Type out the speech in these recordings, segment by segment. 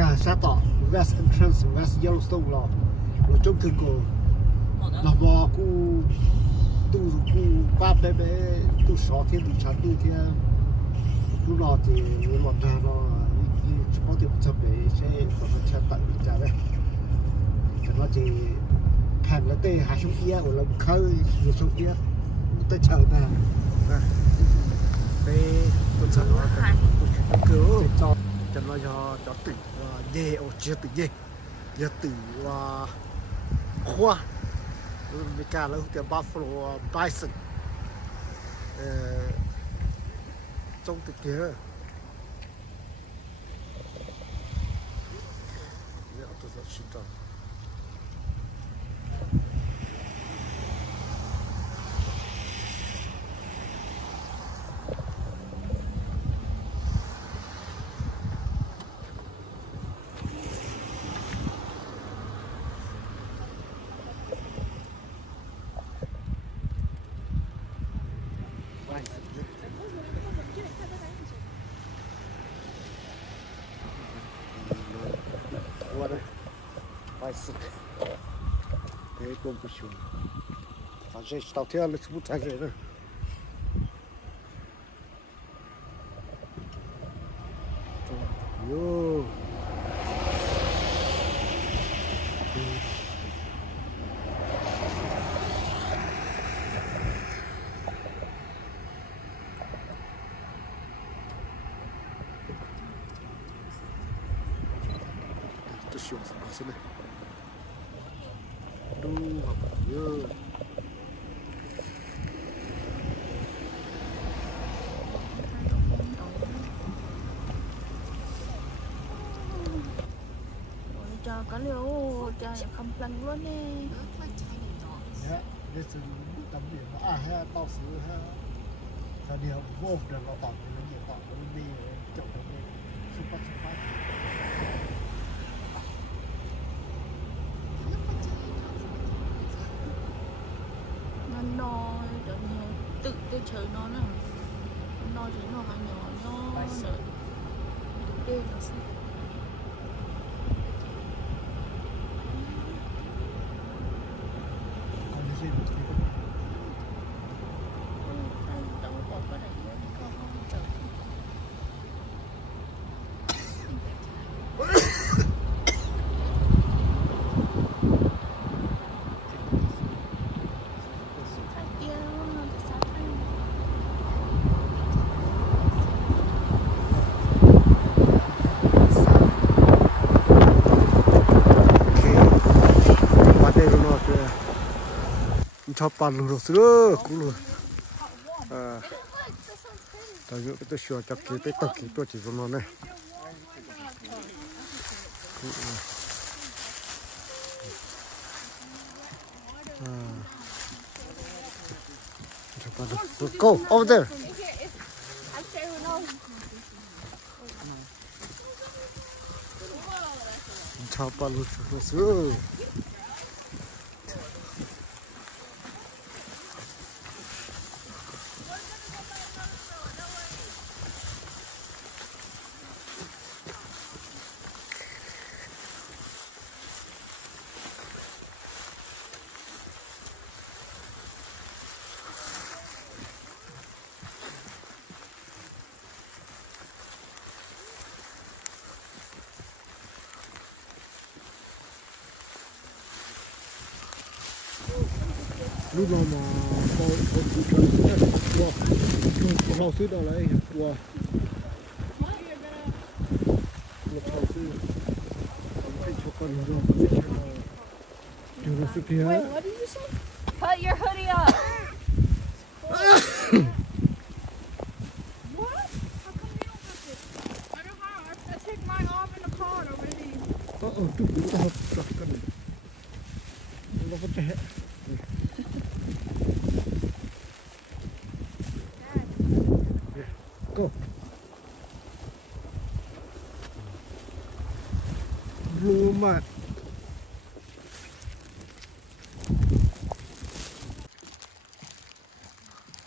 cả sát tỏ West Entrance West Yellowstone là một trong từng cổ là bò cu tu ba bé tu sáu thiên tu chán tu thiên tu nọ thì một nhà nó chỉ có tiền chậm để sẽ còn nó chán tận bị trả đấy cái nó chỉ hàng là tê hai số kia của lòng khơi một số kia tới chợ nè cái con sợ nó cứu cho nó cho tử dê ô chưa tử dê tử khoaมีการแล้วแต่ Buffalo Bison จงติดเยอะเนี่ยเอาตัวชิ้นต่อBison. Đấy con của chúng. Và dây tàu theo là bút thay rồi đó. Yo. Tôi xuống xem này. Aduh, ya. Cho cả liều cho không lăn luôn nè. Dạ, đây là tấm biển ha, tao xử ha. Sao điều vô được nó tỏng thì nó nhiều tỏng nó đi chậu nó đi. Super. Nó cho nhiều tự tôi chơi nó nè nó thì nó hay nhỏ nó sợ đi nó sẽ đâu có cái này không chờ chop pan luôn rồi cú luôn tao nhớ cái tôi sửa chặt cái tóc cái tôi chỉ có nó này chop pan go over there chop pan luôn lúc nào mà rau sứ đâu lấy wow rau sứ cái cho con rau sứ kia Wait, what did you say? Put your hoodie up. What? How come you don't have it? I don't know. I take mine off in the car already. Chút nữa tao học cái này nó có trẻ go blue mat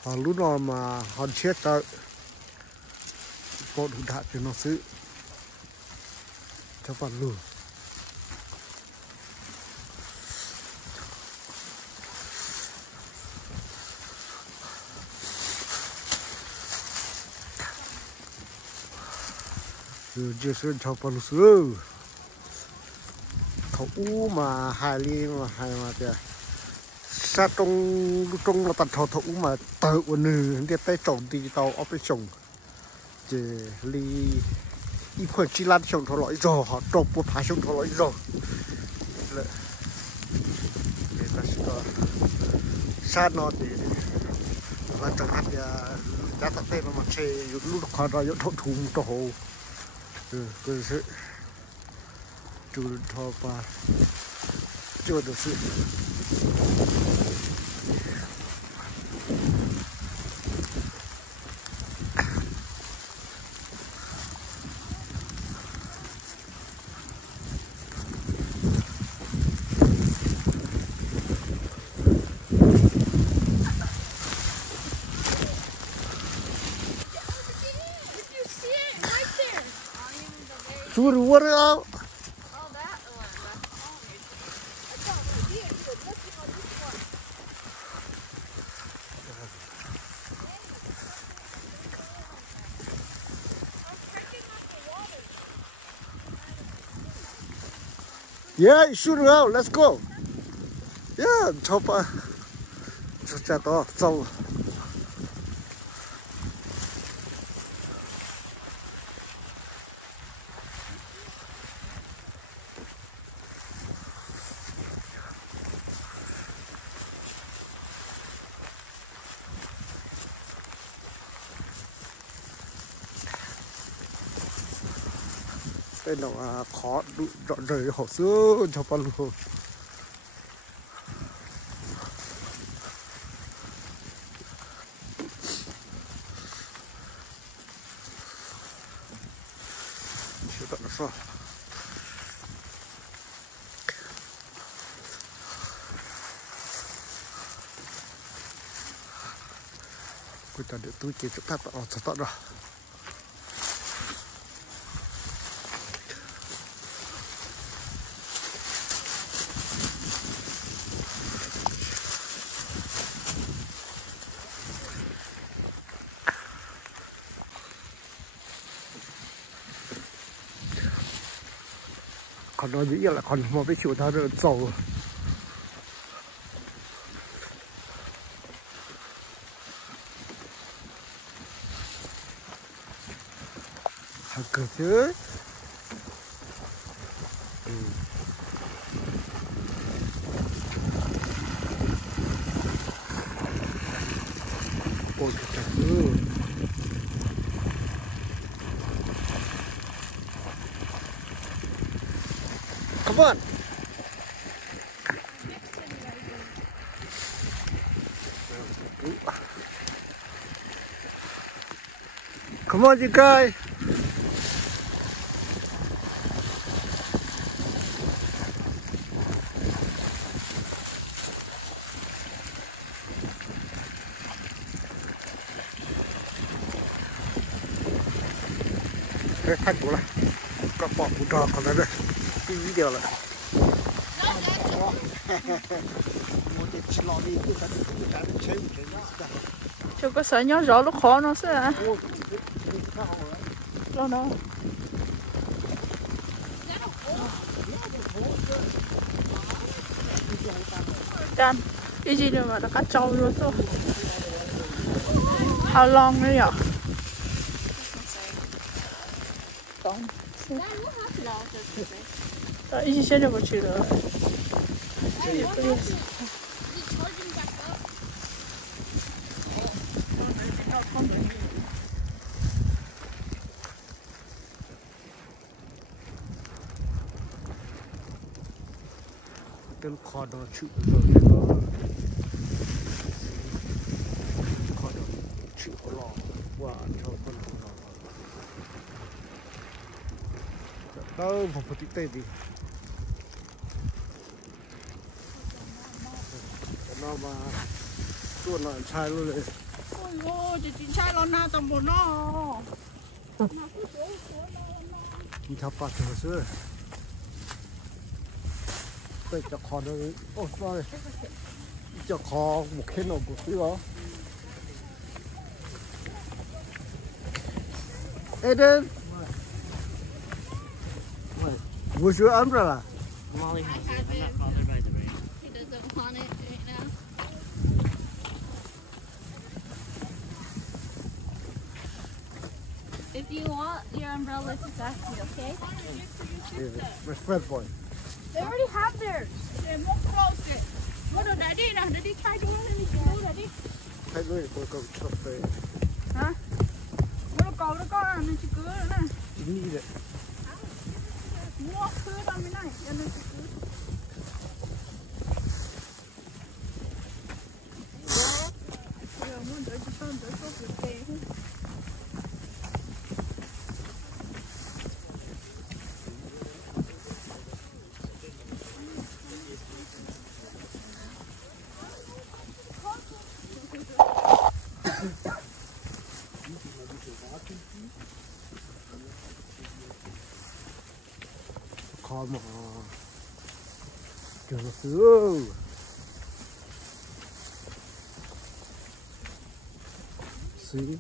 họ lúc nào mà họ chết tới có đủ đạn thì nó xử cho bạn luôn rồi chưa sơn cho bạn luôn thấu mà hai ly mà hai mà kìa sát trong là tận thấu mà tự nử để tay trồng thì tàu ở bên trồng chỉ ly ít phần chỉ lan trồng thấu lõi rồi họ trồng một phá trồng thấu lõi rồi để ta sẽ có sát nó thì là chẳng hạn giá tận tên mà xe lúc khó ra những thôn thùng cho hồ cái sự chú thọ và chưa được sự chú được what out yeah, shoot it out. Let's go. Yeah, chopper. Just đó, xong. Đây là khó dọn rời hồ sơ cho con luôn. Chưa tận sao? Cuối tuần tôi chỉ chụp thắt ở tận rồi. Còn nói dĩ là còn một cái chiều thao được dầu hàng cửa chứ ôi trời ơi come on. Come on, you guys. Cái khách của này, các bọn của trò còn đây đây, tí điều lại. Chứ có sợ nhớ rõ lúc khó nó sẽ lo nó Dan cái gì nữa mà nó cắt trâu rồi thôi. How long nữa nhở? Còn一起现在不去了。tên kho đó chịu rồi đó kho đó chịu lò qua cho con lò đâu không phải tê gì nó mà tuôn lại chai luôn đấy ôi chỉ chín chai lo na tầm một nó đi thắp bát rồi xưa ไปจะคอเลยโอ้ sorry จะคอหมกเข็นออกกูซื้อเหรอEden where's your umbrella Molly has it. I'm not bothered by the rain. He doesn't want it right now. If you want your umbrella, just ask me, okay? my friend boy They already have theirs. They won't close it. What did Daddy? Now, Daddy try to run anything, no, Daddy. thay đổi tôi cầu chọc về Hả? Nó cầu nó có nên chỉ cứ nữa nè. chính đi đấy Mua cứ ra bên này, cho nên chỉ cứ. Giờ muốn đợi cho sơn đợi số việc kề không? khó mà chưa xưa xí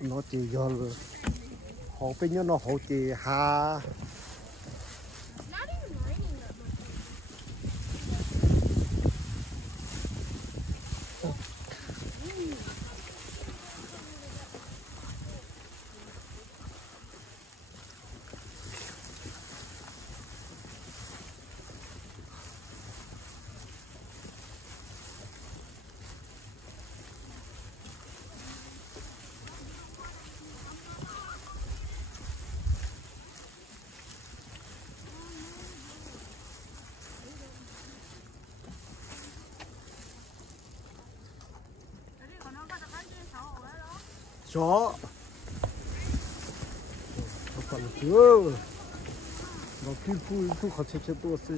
nó chỉ do họ bên nhau nó họ chỉ hà Not even raining that much. chó nó còn chưa nó kim phu khó chơi chơi tôi xí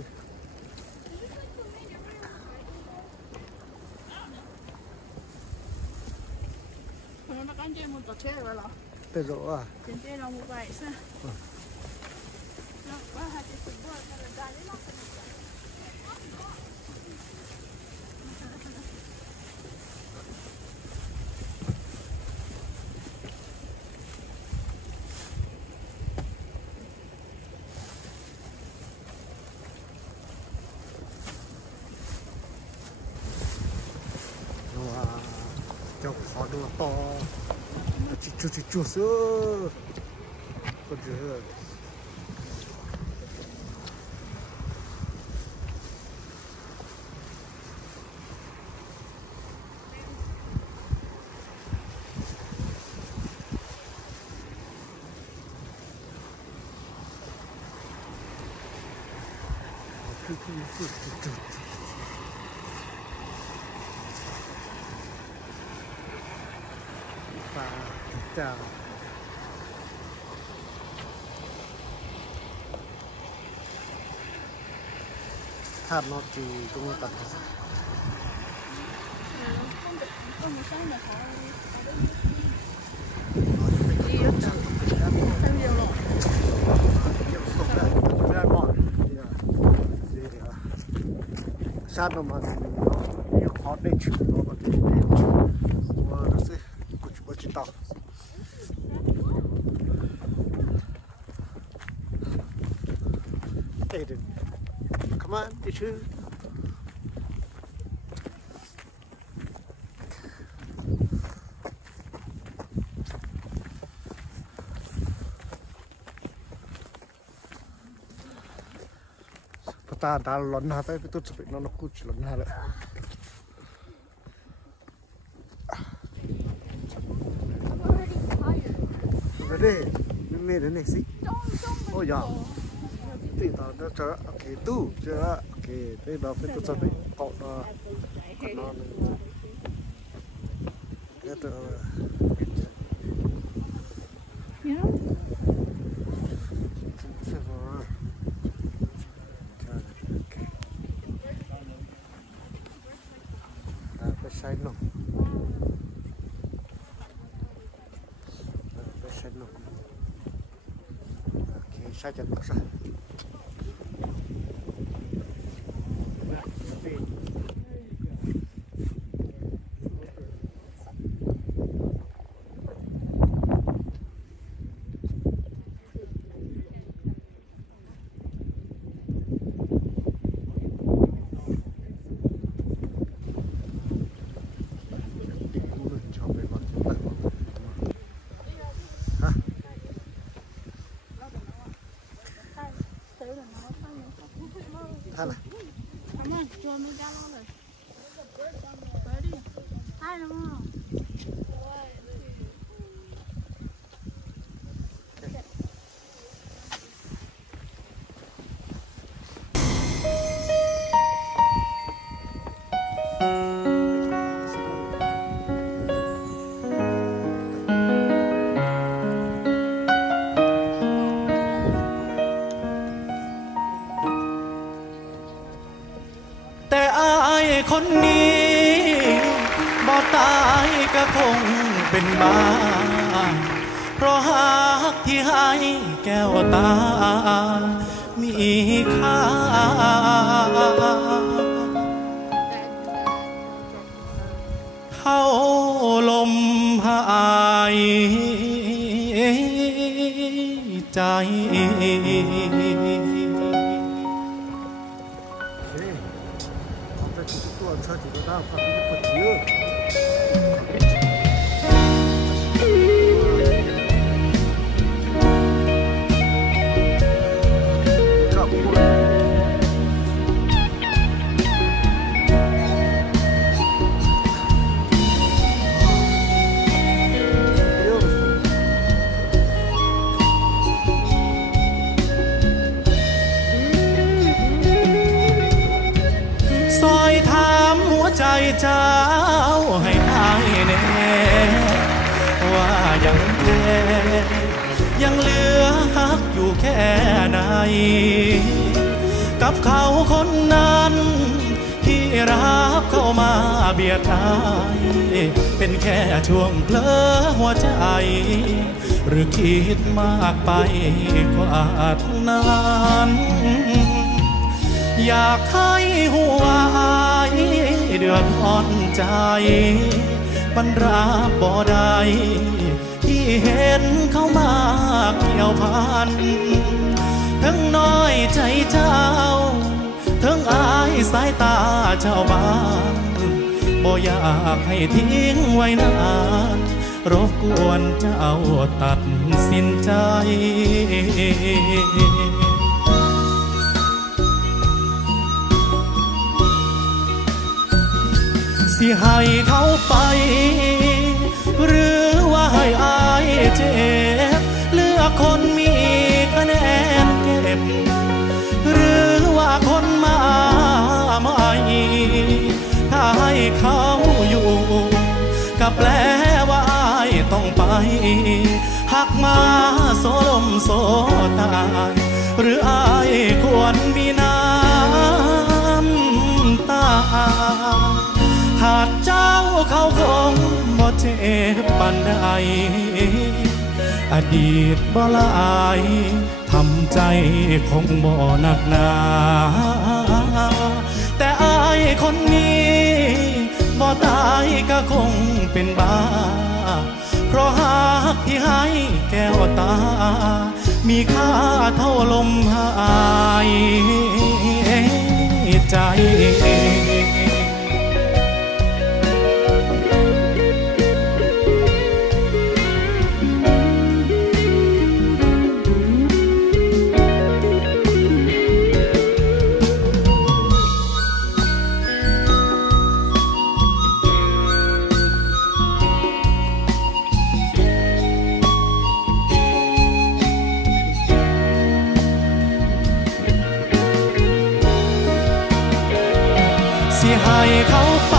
Nó cắn chơi một tọt chơi rồi là. tên rõ à Trên chơi là một vài sao? Nó quá hai cái sụp bơ là ra đấy lắm. cho khó đưa to chỉ chua sữa con dứa và chào tháp nó chỉ cũng tập Không một sáng là họ sát nó mà nó khó để chịu nó có thể để chịu nó sẽ có chuyện tao Aiden, come on, did you? Ta đã lần nào tới tôi chụp nó cút lần nào đấy. Đây, mình đến này xí. Ôi dạ. Thì tao nó chờ cái tu, chờ cái đây nó phải tôi chụp cọ nó cái tờ Side no. sai chặt sa Come on, cho mấy cá lo rồi. Về đi. Hai đúng không?คนนี้บ่ตายก็คงเป็นบ้าเพราะหากที่ให้แก้วตามีค่าเท่าลมหายใจ cho chị có tao phải biết vật nhiềuใจเจ้าให้อายแน่ว่ายังแค่ยังเหลือฮักอยู่แค่ไหนกับเขาคนนั้นที่รับเข้ามาเบียดอายเป็นแค่ช่วงเพลอหัวใจหรือคิดมากไปกว่านั้นอยากให้หัวเดือดร้อนใจมันรับบ่ได้ที่เห็นเข้ามาเกี่ยวพันทั้งน้อยใจเจ้าทั้งอายสายตาชาวบ้านบ่อยากให้ทิ้งไว้นานรบกวนเจ้าตัดสินใจสิให้เขาไปหรือว่าให้อายเจ็บเลือกคนมีคะแนนเก็บหรือว่าคนมาใหม่ถ้าให้เขาอยู่ก็แปลว่าอายต้องไปหักมาโซลมโซตายหรืออายควรมีน้ำตาหากเจ้าเขาคงบ่เจ็บปานใดอดีตบ่ลายทำใจคงบ่หนักหนาแต่อายคนนี้บ่ตายก็คงเป็นบ้าเพราะหากที่ให้แก้วตามีค่าเท่าลมหายใจสิให้เขาไป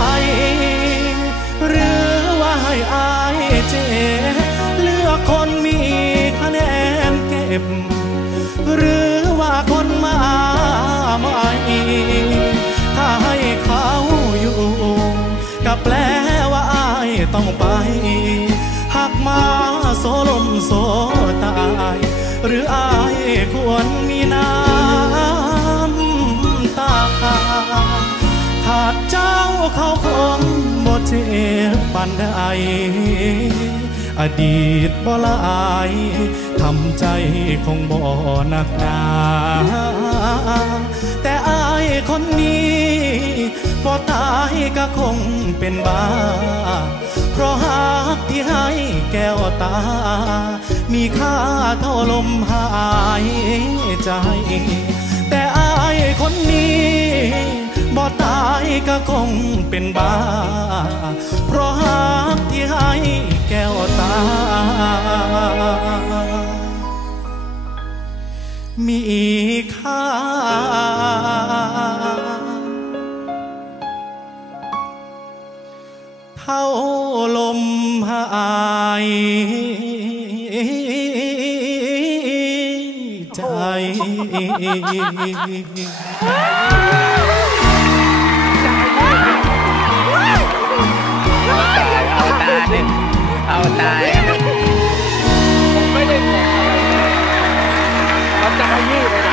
หรือว่าให้อายเจ็บเลือกคนมีคะแนนเก็บหรือว่าคนมาใหม่ถ้าให้เขาอยู่ก็แปลว่าอายต้องไปหักมาโซลมโซตายหรืออายคว ควรมีน้ำตาขาดเจ้าเขาคงบ่เจ็บปานใดอดีตบ่ละอายทำใจคงบ่หนักหนาแต่อายคนนี้บ่ตายก็คงเป็นบ้าเพราะหากที่ให้แก้วตามีค่าเท่าลมหายใจแต่อายคนนี้บ่ตายก็คงเป็นบ้าเพราะหากที่ให้แก้วตามีค่าเท่าลมหายใจเอาตายผมไม่ได้บอกอะไรเลยเขาจะขยี้ไปไหน